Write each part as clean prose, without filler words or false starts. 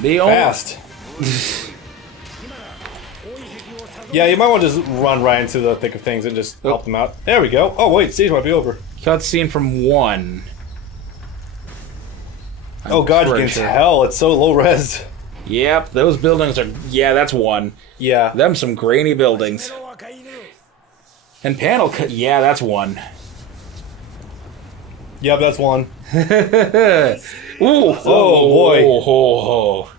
The Fast. Yeah, you might want to just run right into the thick of things and just help them out. There we go. Oh wait, stage might be over. Cutscene from 1. Oh god, you can tell. It's so low res. Yep, those buildings are... Yeah, that's 1. Yeah. Them some grainy buildings. And panel... Yeah, that's 1. Yep, that's 1. Ooh, oh boy. Oh.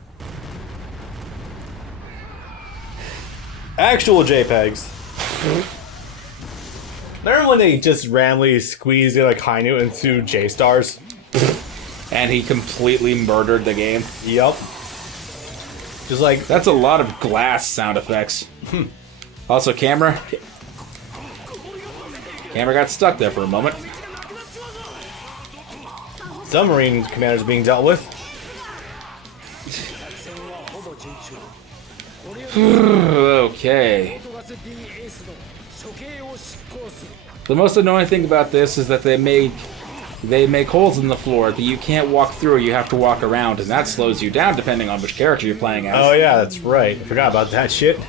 Actual JPEGs. Remember when they just randomly squeezed like Kainu into J-stars? And he completely murdered the game. Yep. Just like... That's a lot of glass sound effects. Also, camera. Camera got stuck there for a moment. Submarine commanders being dealt with. Okay. The most annoying thing about this is that they make holes in the floor that you can't walk through, you have to walk around, and that slows you down depending on which character you're playing as. Oh yeah, that's right. I forgot about that shit.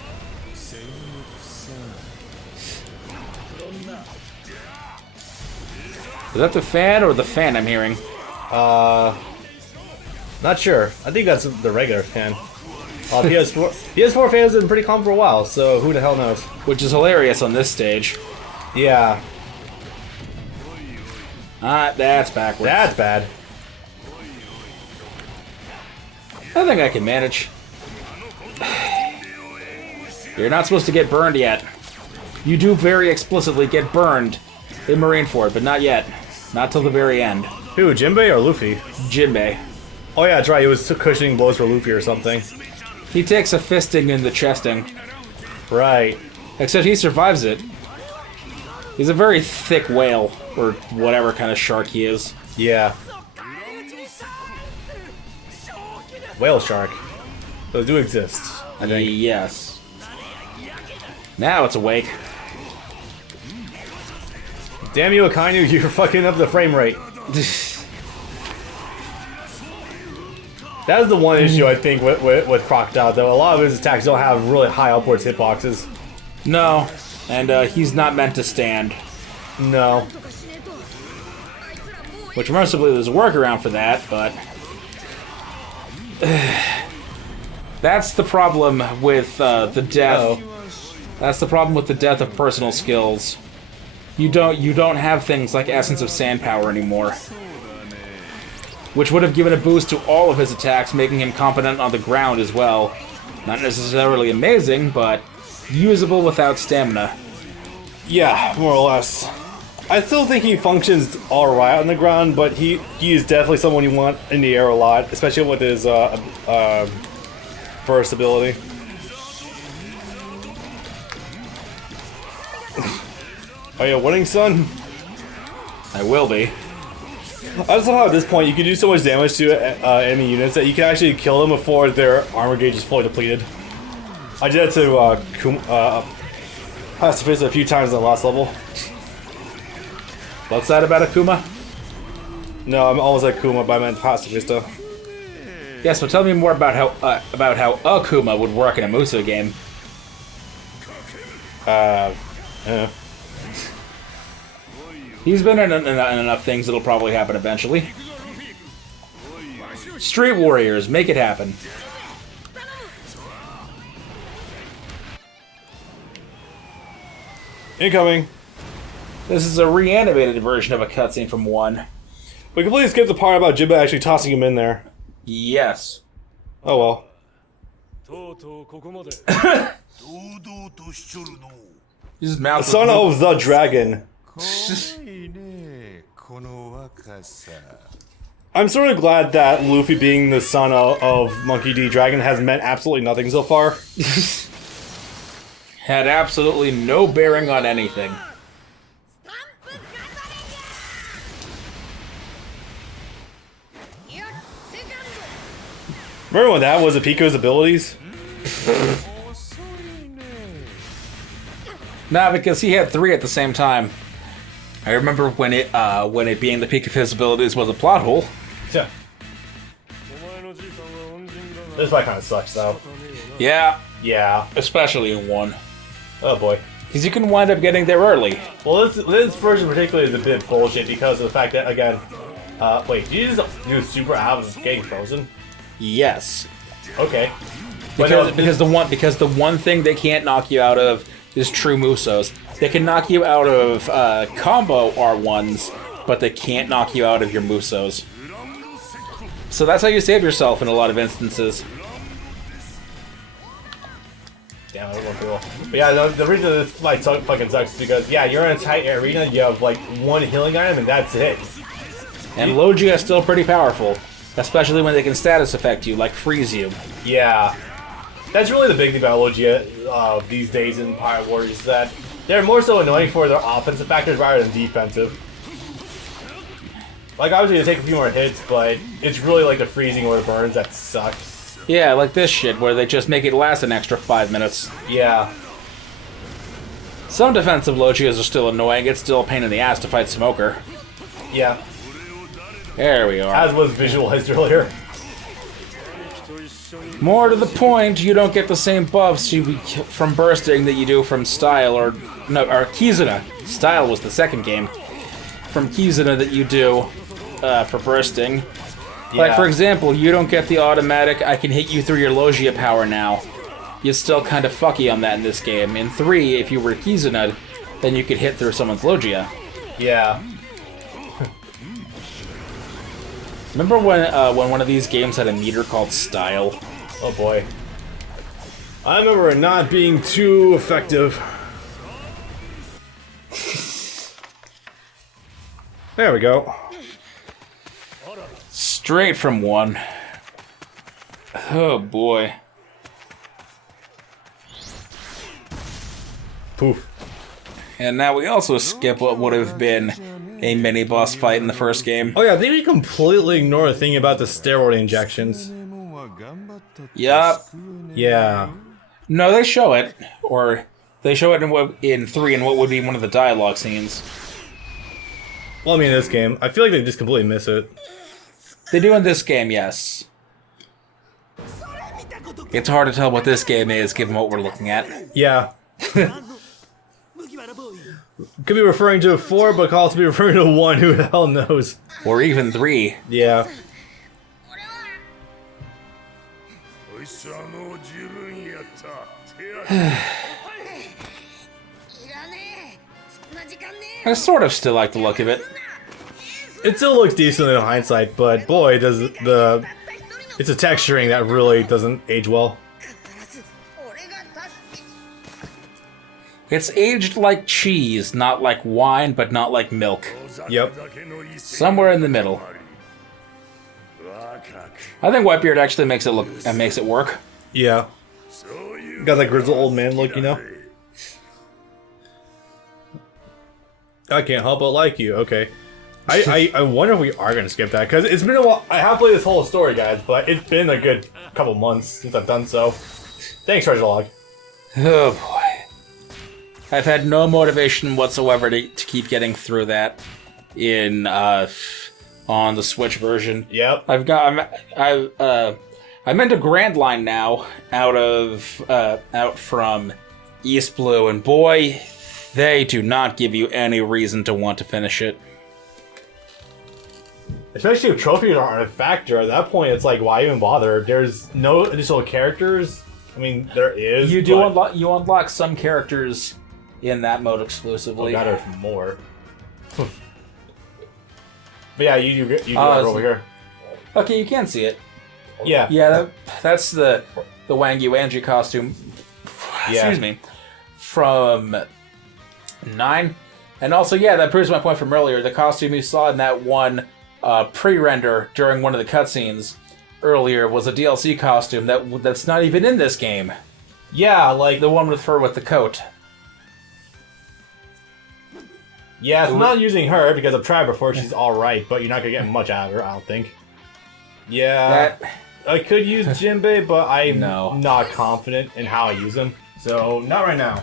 Is that the fan or the fan I'm hearing? Not sure. I think that's the regular fan. PS4 fans have been pretty calm for a while, so who the hell knows? Which is hilarious on this stage. Yeah. That's backwards. That's bad. I think I can manage. You're not supposed to get burned yet. You do very explicitly get burned in Marineford, but not yet. Not till the very end. Who, Jinbei or Luffy? Jinbei. Oh yeah, that's right, he was cushioning blows for Luffy or something. He takes a fisting in the chesting. Right. Except he survives it. He's a very thick whale, or whatever kind of shark he is. Yeah. Whale shark. Those do exist, I think. Yes. Now it's awake. Damn you, Akainu, you're fucking up the frame rate. That is the one issue, I think, with Crocodile, though. A lot of his attacks don't have really high upwards hitboxes. No, and he's not meant to stand. No. Which, mercifully, there's a workaround for that, but... That's the problem with the death. That's the problem with the death of personal skills. You don't have things like Essence of Sand Power anymore. Which would have given a boost to all of his attacks, making him competent on the ground as well. Not necessarily amazing, but usable without stamina. Yeah, more or less. I still think he functions alright on the ground, but he is definitely someone you want in the air a lot, especially with his burst ability. Are you winning, son? I will be. I just love how at this point you can do so much damage to enemy units that you can actually kill them before their armor gauge is fully depleted. I did that to Pacifist a few times on the last level. What's that about Akuma? No, I'm always like Kuma, but I meant Pacifista. Yes, but tell me more about how Akuma would work in a Muso game. Yeah. He's been in enough things that'll probably happen eventually. Street Warriors, make it happen. Incoming. This is a reanimated version of a cutscene from 1. We completely skipped the part about Jibba actually tossing him in there. Yes. Oh well. His mouth. The son of the dragon. I'm sort of glad that Luffy being the son of Monkey D. Dragon has meant absolutely nothing so far. Had absolutely no bearing on anything. Remember when that was a peak of his abilities? Nah, because he had 3 at the same time. I remember when it being the peak of his abilities was a plot hole. Yeah. This fight kind of sucks, though. Yeah, Yeah. especially in 1. Oh boy. Because you can wind up getting there early. Well, this version particularly is a bit bullshit because of the fact that, again, wait, did you just do super out of getting frozen? Yes. Okay. Because the one thing they can't knock you out of is true Musos. They can knock you out of combo R1s, but they can't knock you out of your Musos. So that's how you save yourself in a lot of instances. Damn, that was cool. But yeah, the reason this fight fucking sucks is because, yeah, you're in a tight arena, you have like one healing item, and that's it. And Logia is still pretty powerful, especially when they can status affect you, like freeze you. Yeah. That's really the big thing about Logia these days in Pirate Warriors, is that they're more so annoying for their offensive factors rather than defensive. Like, obviously, they take a few more hits, but it's really like the freezing or the burns that suck. Yeah, like this shit, where they just make it last an extra 5 minutes. Yeah. Some defensive Logias are still annoying. It's still a pain in the ass to fight Smoker. Yeah. There we are. As was visualized earlier. More to the point, you don't get the same buffs from bursting that you do from Style or Kizuna. Style was the second game. From Kizuna that you do for bursting. Yeah. Like, for example, you don't get the automatic, I can hit you through your Logia power now. You're still kind of fucky on that in this game. In 3, if you were Kizuna, then you could hit through someone's Logia. Yeah. Remember when one of these games had a meter called Style? Oh boy. I remember it not being too effective. There we go. Straight from 1. Oh boy. Poof. And now we also skip what would have been a mini boss fight in the first game. Oh yeah, they we completely ignore the thing about the steroid injections. Yup. Yeah. No, they show it. Or they show it in 3 in what would be one of the dialogue scenes. Well, I mean, in this game, I feel like they just completely miss it. They do in this game, yes. It's hard to tell what this game is, given what we're looking at. Yeah. Could be referring to 4, but could also be referring to 1, who the hell knows. Or even 3. Yeah. I sort of still like the look of it. It still looks decent in hindsight, but boy, does the... It's a texturing that really doesn't age well. It's aged like cheese, not like wine, but not like milk. Yep. Somewhere in the middle. I think Whitebeard actually makes it work. Yeah. Got that grizzled old man look, you know? I can't help but like you, okay. I wonder if we are going to skip that, because it's been a while. I have played this whole story, guys, but it's been a good couple months since I've done so. Thanks, Treasure Log. Oh boy. I've had no motivation whatsoever to keep getting through that in on the Switch version. Yep. I'm into Grand Line now out from East Blue, and boy, they do not give you any reason to want to finish it. Especially if trophies aren't a factor, at that point it's like, why even bother? There's no additional characters. I mean, there is. You do unlock some characters in that mode exclusively. Oh god, there's more. But yeah, you do it over here. Okay, you can see it. Yeah. Yeah, that's the Wang Yuanji costume. Yeah. Excuse me. From 9. And also, yeah, that proves my point from earlier. The costume you saw in that one pre-render during one of the cutscenes earlier was a DLC costume that's not even in this game. Yeah, like the one with her with the coat. Yeah, I'm not using her because I've tried before. She's alright, but you're not going to get much out of her, I don't think. Yeah, I could use Jinbei, but I'm not confident in how I use him. So, not right now.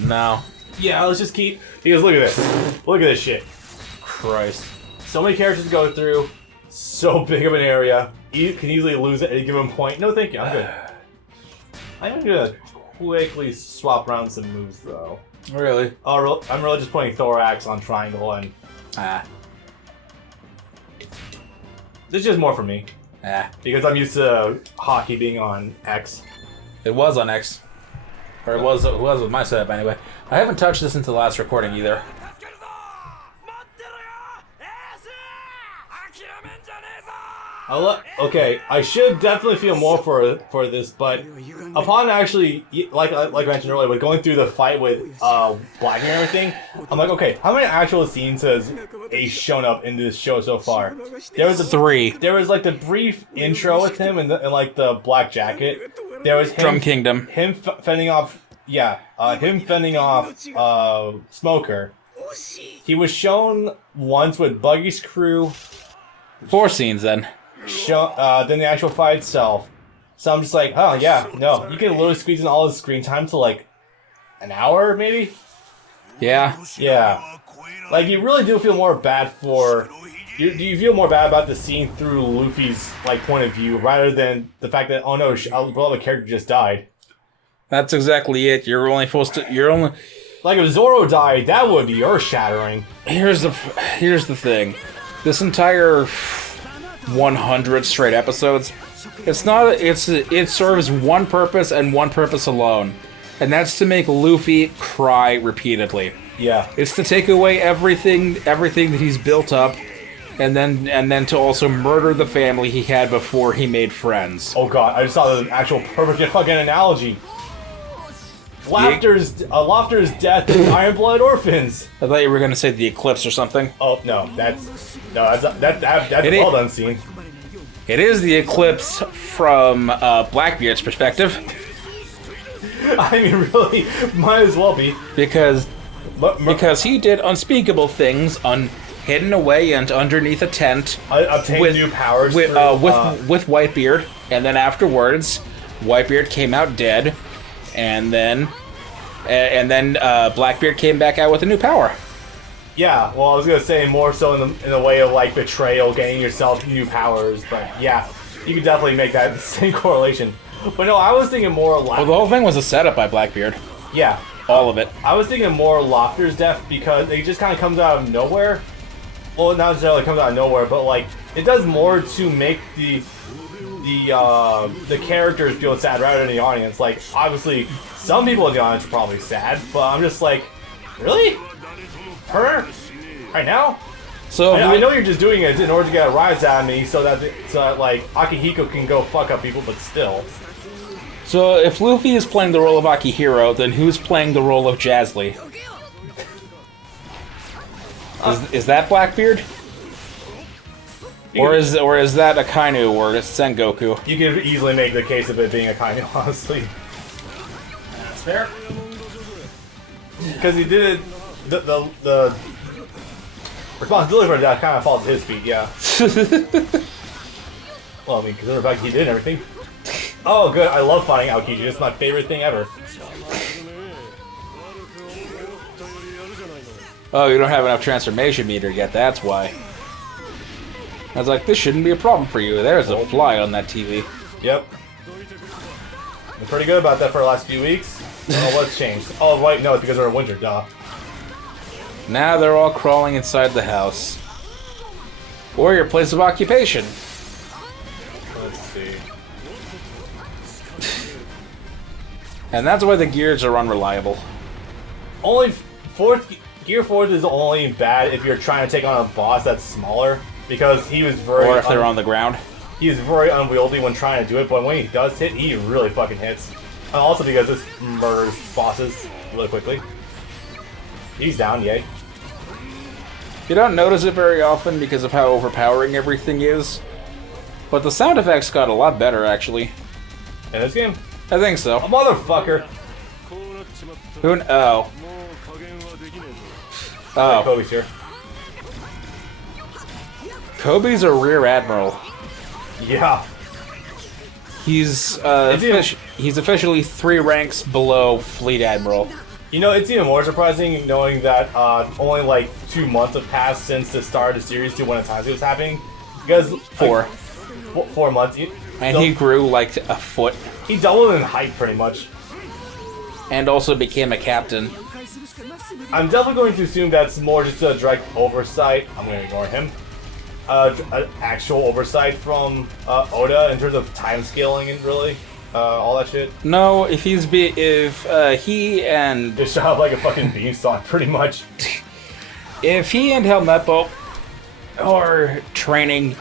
No. Yeah, let's just keep... Because look at this. Look at this shit. Christ. So many characters to go through. so big of an area. You can easily lose at any given point. No, thank you. I'm good. I'm gonna quickly swap around some moves, though. Really? Oh, I'm really just putting Thorax on Triangle, and this is just more for me. Because I'm used to hockey being on X. It was on X. Or it was with my setup anyway. I haven't touched this since the last recording either. Okay, I should definitely feel more for this, but upon actually, like I mentioned earlier, with going through the fight with Black and everything, I'm like, okay, how many actual scenes has Ace shown up in this show so far? There was 3. There was like the brief intro with him in like the black jacket. There was him, Drum Kingdom. Him fending off, him fending off Smoker. He was shown once with Buggy's crew. 4 scenes then. Then the actual fight itself. So I'm just like, oh yeah, no. You can literally squeeze in all the screen time to like an hour, maybe? Yeah. Yeah. Like, you really do feel more bad for... You feel more bad about the scene through Luffy's like point of view, rather than the fact that, oh no, the character just died. That's exactly it. You're only supposed to... Like, if Zoro died, that would be earth-shattering. Here's the thing. This entire 100 straight episodes, it serves one purpose and one purpose alone, and that's to make Luffy cry repeatedly. Yeah. It's to take away everything that he's built up, and then to also murder the family he had before he made friends. Oh god, I just saw the actual perfect fucking analogy. Laughter's death and Iron Blood Orphans. I thought you were gonna say the Eclipse or something. Oh no, that's well done scene. It is the Eclipse from Blackbeard's perspective. I mean, really, might as well be because he did unspeakable things hidden away and underneath a tent. Obtained new powers with Whitebeard, and then afterwards, Whitebeard came out dead. And then Blackbeard came back out with a new power. Yeah, well, I was gonna say more so in the way of like betrayal, getting yourself new powers, but yeah, you could definitely make that same correlation. But no, I was thinking more. Well, the whole thing was a setup by Blackbeard. Yeah, all of it. I was thinking more Lofter's death because it just kind of comes out of nowhere. Well, not necessarily comes out of nowhere, but like it does more to make the characters feel sad rather than the audience. Like, obviously, some people in the audience are probably sad, but I'm just like, really? Her? Right now? So I know you're just doing it in order to get a rise out of me so that like Akihiko can go fuck up people, but still. So if Luffy is playing the role of Akihiro, then who's playing the role of Jazly? Is that Blackbeard? Or is that Akainu or Sengoku? You can easily make the case of it being Akainu, honestly. That's fair. Because he did it, the responsibility for that kind of falls at his feet, yeah. Well, I mean, considering the fact he did everything. Oh, good. I love fighting Aokiji. It's my favorite thing ever. Oh, you don't have enough transformation meter yet. That's why. I was like, this shouldn't be a problem for you. There's a fly on that TV. Yep. Been pretty good about that for the last few weeks. I don't know what's changed. Oh, wait, no, it's because we're in winter, duh. Now they're all crawling inside the house. Or your place of occupation. Let's see. And that's why the gears are unreliable. Gear 4 is only bad if you're trying to take on a boss that's smaller. Because he was very... Or if they're on the ground. He is very unwieldy when trying to do it, but when he does hit, he really fucking hits. And also because this murders bosses really quickly. He's down, yay. You don't notice it very often because of how overpowering everything is. But the sound effects got a lot better, actually. In this game? I think so. A motherfucker! Oh. Oh. Kobe's here. Kobe's a rear admiral. Yeah. He's officially 3 ranks below fleet admiral. You know, it's even more surprising knowing that only like 2 months have passed since the start of the series to when the time was happening. Because 4. 4 months. And he grew like a foot. He doubled in height pretty much. And also became a captain. I'm definitely going to assume that's more just a direct oversight. I'm going to ignore him. An actual oversight from Oda in terms of time scaling and really all that shit. No, if he and Just shot up like a fucking beanstalk, pretty much. if he and Helmeppo are training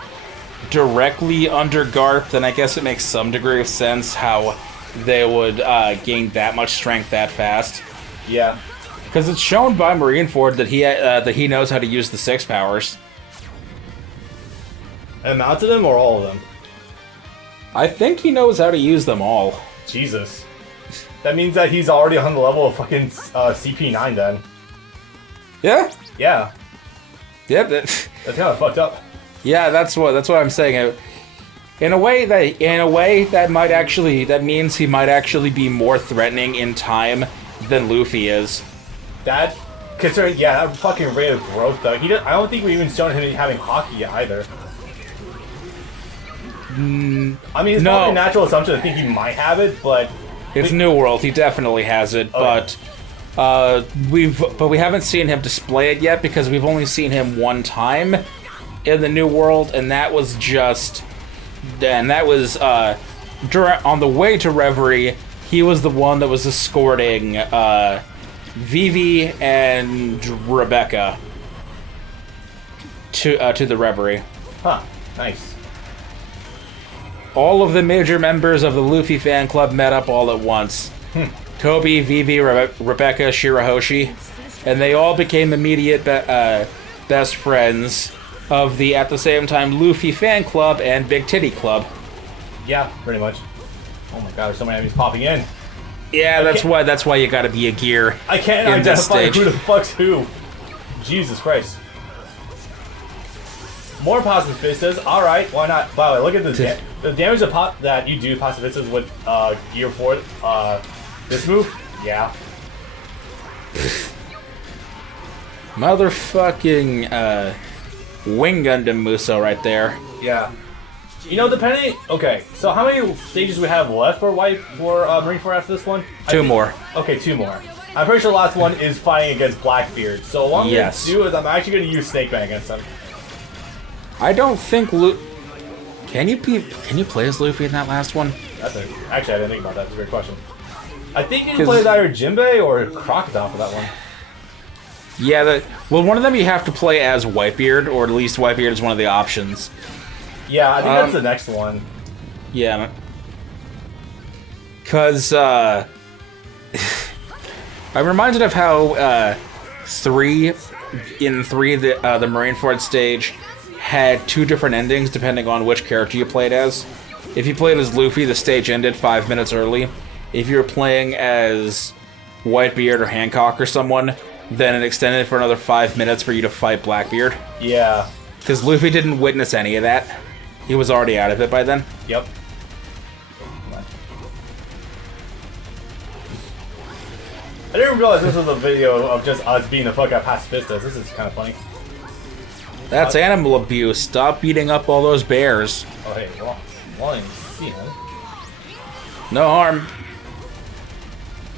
directly under Garp, then I guess it makes some degree of sense how they would gain that much strength that fast. Yeah. Because it's shown by Marineford that he knows how to use the 6 powers. An amount of them or all of them? I think he knows how to use them all. Jesus. That means that he's already on the level of fucking CP9 then. Yeah? Yeah. Yep. That's kind of fucked up. Yeah, that's what I'm saying. In a way that means he might actually be more threatening in time than Luffy is. That, considering, yeah, that fucking rate of growth though. I don't think we've even shown him having hockey yet either. I mean, it's probably a natural assumption to think he might have it, but it's New World. He definitely has it, okay. but we haven't seen him display it yet because we've only seen him one time in the New World, and that was on the way to Reverie. He was the one that was escorting Vivi and Rebecca to the Reverie. Huh, nice. All of the major members of the Luffy fan club met up all at once. Kobe, Vivi, Rebecca, Shirahoshi, and they all became immediate best friends of the, at the same time, Luffy fan club and Big Titty club. Yeah, pretty much. Oh my god, there's so many enemies popping in. Yeah, that's why you gotta be a gear. I can't identify who the fuck's who. Jesus Christ. More Pacificistas, alright, why not? By the way, look at the damage that you do Pacificistas with Gear 4, this move? Yeah. Motherfucking, Wing Gundam Muso right there. Yeah. You know, depending... Okay, so how many stages we have left for Marineford after this one? Two more. Okay, 2 more. I'm pretty sure the last one is fighting against Blackbeard. So what I'm going to do is I'm actually going to use Snake Man against him. I don't think Can you play as Luffy in that last one? Actually, I didn't think about that. That's a great question. I think you can play as either Jinbei or Crocodile for that one. Yeah, one of them you have to play as Whitebeard, or at least Whitebeard is one of the options. Yeah, I think that's the next one. Yeah. Because, I'm reminded of how, in 3, the Marineford stage had 2 different endings depending on which character you played as. If you played as Luffy, the stage ended 5 minutes early. If you were playing as Whitebeard or Hancock or someone, then it extended for another 5 minutes for you to fight Blackbeard. Yeah. Because Luffy didn't witness any of that. He was already out of it by then. Yep. I didn't realize this was a video of just us being the fuck out pacifistas. This is kind of funny. That's animal abuse. Stop beating up all those bears. Oh, hey, well, I didn't see him. No harm.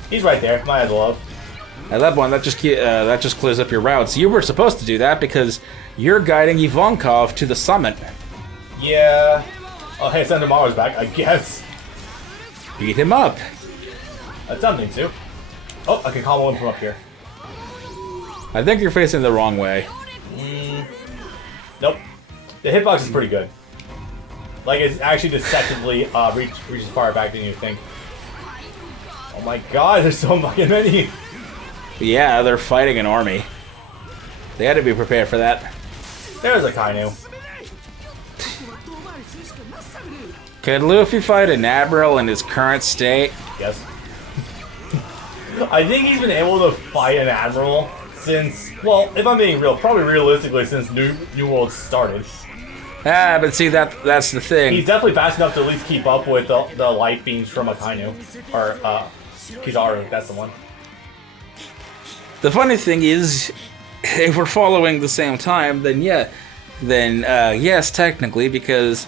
He's right there. Might as well. At that point, that just clears up your routes. You were supposed to do that because you're guiding Ivankov to the summit. Yeah. Oh, hey, Sendamaru's back, I guess. Beat him up. That's something, too. Oh, I can combo him from up here. I think you're facing the wrong way. Nope. The hitbox is pretty good. Like, it's actually deceptively reaches far back than you think. Oh my god, there's so fucking many. Yeah, they're fighting an army. They had to be prepared for that. There's a Kainu. Could Luffy fight an admiral in his current state? Yes. I think he's been able to fight an admiral since, well, if I'm being real, probably realistically since New World started. Ah, but see, that's the thing. He's definitely fast enough to at least keep up with the light beams from a Kainu. Or, Kizaru, that's the one. The funny thing is, if we're following the same time, then yeah, then yes, technically, because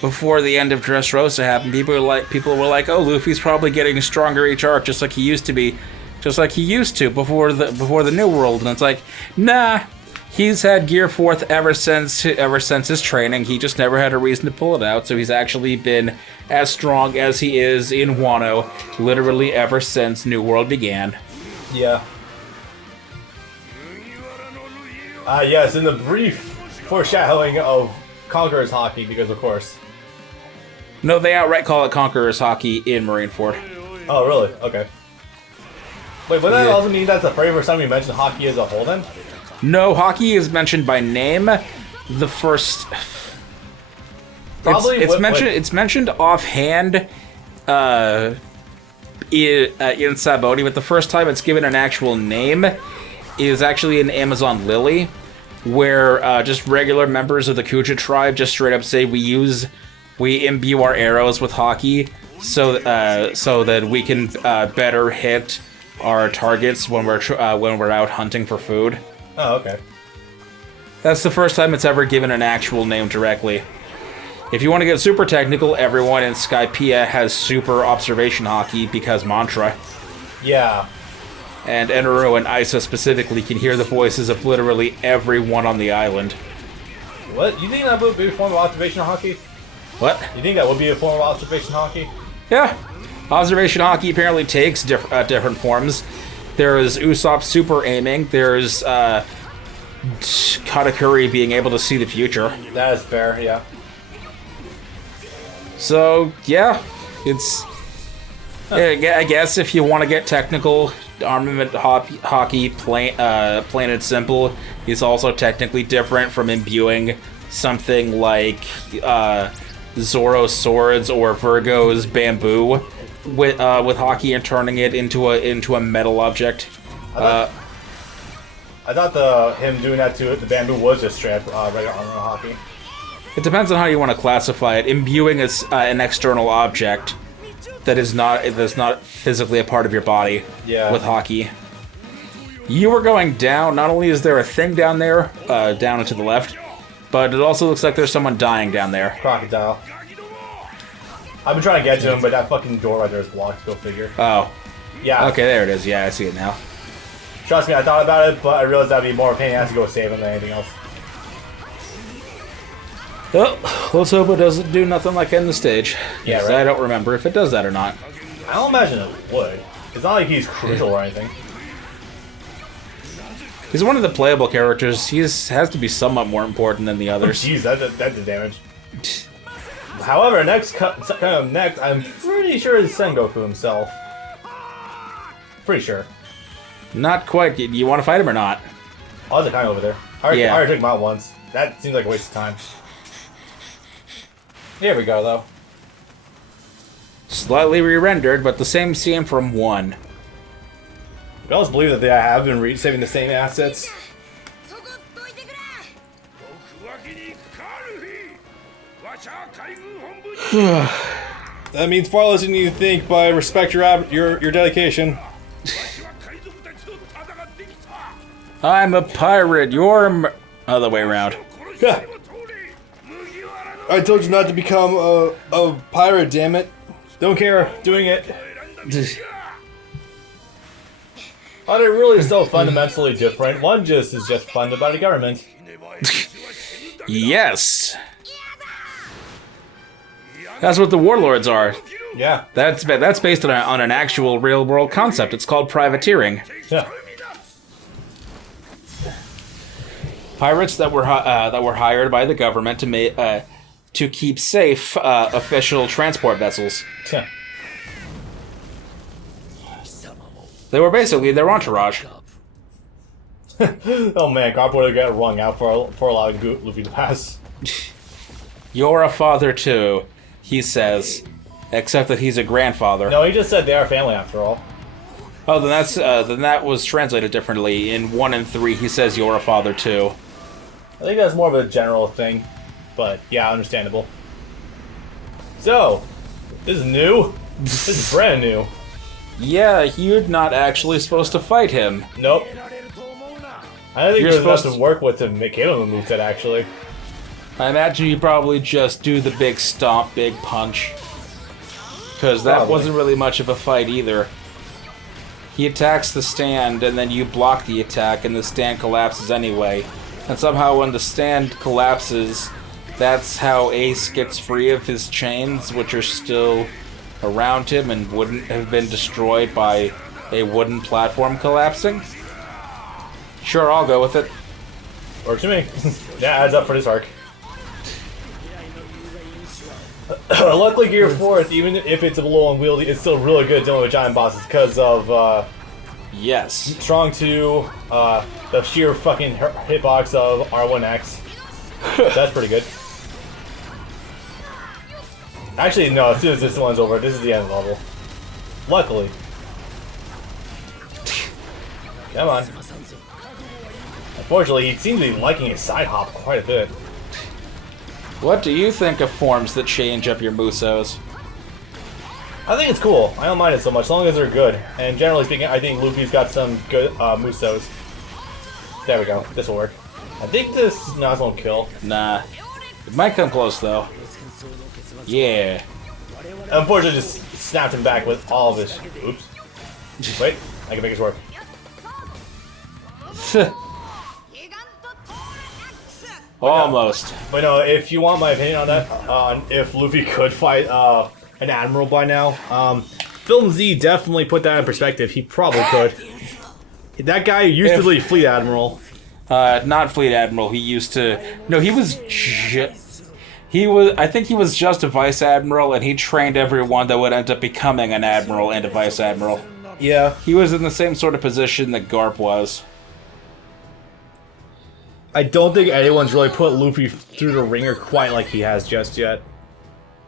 before the end of Dressrosa happened, people were like, oh, Luffy's probably getting stronger each arc, just like he used to be, just like he used to before the New World. And it's like, nah, he's had Gear 4th ever since his training. He just never had a reason to pull it out, so he's actually been as strong as he is in Wano, literally ever since New World began. Yeah. Yes, in the brief foreshadowing of Conqueror's Hockey, because of course. No, they outright call it Conqueror's Hockey in Marineford. Oh, really? Okay. Wait, but that also mean that's the very first time we mentioned hockey as a whole, then? No, hockey is mentioned by name. The first... Probably it's mentioned offhand in Sabaody, but the first time it's given an actual name is actually in Amazon Lily, where just regular members of the Kuja tribe just straight up say we imbue our arrows with hockey so that we can better hit our targets when we're out hunting for food. Oh, okay. That's the first time it's ever given an actual name directly. If you want to get super technical, everyone in Skypiea has super observation hockey because mantra. Yeah. And Eneru and Isa specifically can hear the voices of literally everyone on the island. What? You think that would be a form of observation hockey? What? You think that would be a form of observation hockey? Yeah. Observation hockey apparently takes different forms. There's Usopp super aiming. There's Katakuri being able to see the future. That is fair, yeah. So, yeah. It's... I guess if you want to get technical, armament hockey, plain and simple, is also technically different from imbuing something like Zoro's swords or Virgo's bamboo with hockey and turning it into a metal object. I thought him doing that to the bamboo was just straight regular armor hockey. It depends on how you want to classify it. Imbuing is an external object that's not physically a part of your body. Yeah. With hockey. You were going down. Not only is there a thing down there, down and to the left, but it also looks like there's someone dying down there. Crocodile. I've been trying to get to him, but that fucking door right there is blocked. Go figure. Oh. Yeah. Okay, there it is. Yeah, I see it now. Trust me, I thought about it, but I realized that'd be more of a pain in the ass to go save him than anything else. Well, let's hope it doesn't do nothing like in the stage. Yeah, right. I don't remember if it does that or not. I don't imagine it would. It's not like he's crucial or anything. He's one of the playable characters. He has to be somewhat more important than the others. Jeez, that did damage. However, next, I'm pretty sure it's Sengoku himself. Pretty sure. Not quite. You want to fight him or not? Oh, there's a guy over there. I already took him out once. That seems like a waste of time. Here we go, though. Slightly re-rendered, but the same scene from 1. I also believe that they have been saving the same assets. That means far less than you think, but I respect your dedication. I'm a pirate. You're other way around. Yeah. I told you not to become a pirate, damn it. Don't care. Doing it. Are they really so fundamentally different? One is just funded by the government. Yes. That's what the warlords are. Yeah. That's based on an actual real world concept. It's called privateering. Yeah. Pirates that were hired by the government to keep safe official transport vessels. Yeah. They were basically their entourage. Oh man, Garp would have got wrung out for allowing Luffy to pass. You're a father too, he says, except that he's a grandfather. No, he just said they are family after all. Oh, then that was translated differently. In 1 and 3, he says you're a father too. I think that's more of a general thing, but yeah, understandable. So, this is new. This is brand new. Yeah, you're not actually supposed to fight him. Nope. I don't think there's enough to work with to make him a moveset, actually. I imagine you probably just do the big stomp, big punch. Because that wasn't really much of a fight either. He attacks the stand, and then you block the attack, and the stand collapses anyway. And somehow when the stand collapses, that's how Ace gets free of his chains, which are still around him and wouldn't have been destroyed by a wooden platform collapsing. Sure, I'll go with it. Works for me. That adds up for this arc. Luckily, Gear 4, even if it's a little unwieldy, it's still really good dealing with giant bosses because of yes, strong 2, the sheer fucking hitbox of R1X. That's pretty good. Actually, no, as soon as this one's over, this is the end of the level. Luckily. Come on. Unfortunately, he seems to be liking his side hop quite a bit. What do you think of forms that change up your Musos? I think it's cool. I don't mind it so much, as long as they're good. And generally speaking, I think Luffy's got some good Musos. There we go. This will work. I think this won't kill. Nah. It might come close, though. Yeah. Unfortunately, just snapped him back with all of his... Oops. Wait. I can make this work. Almost. But no, if you want my opinion on that, if Luffy could fight an admiral by now, Film Z definitely put that in perspective. He probably could. That guy used to be Fleet Admiral. Not Fleet Admiral. He used to... No, he was... I think he was just a Vice Admiral, and he trained everyone that would end up becoming an Admiral and a Vice Admiral. Yeah. He was in the same sort of position that Garp was. I don't think anyone's really put Luffy through the ringer quite like he has just yet.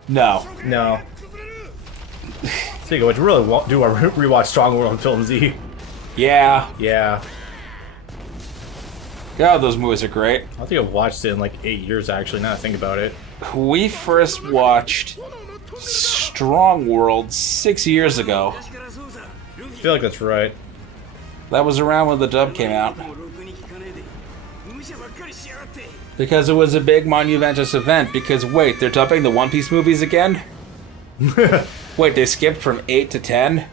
No. No. Speaking of which, really do a rewatch Strong World on Film Z. Yeah. Yeah. God, those movies are great. I think I've watched it in like 8 years, actually, now that I think about it. We first watched Strong World 6 years ago. I feel like that's right. That was around when the dub came out. Because it was a big monumentous event, because wait, they're dubbing the One Piece movies again? Wait, they skipped from 8 to 10?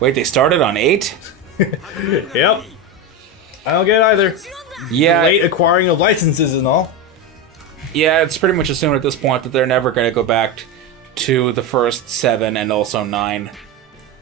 Wait, they started on 8? Yep. I don't get it either. Yeah. Late acquiring of licenses and all. Yeah, it's pretty much assumed at this point that they're never going to go back to the first 7 and also 9.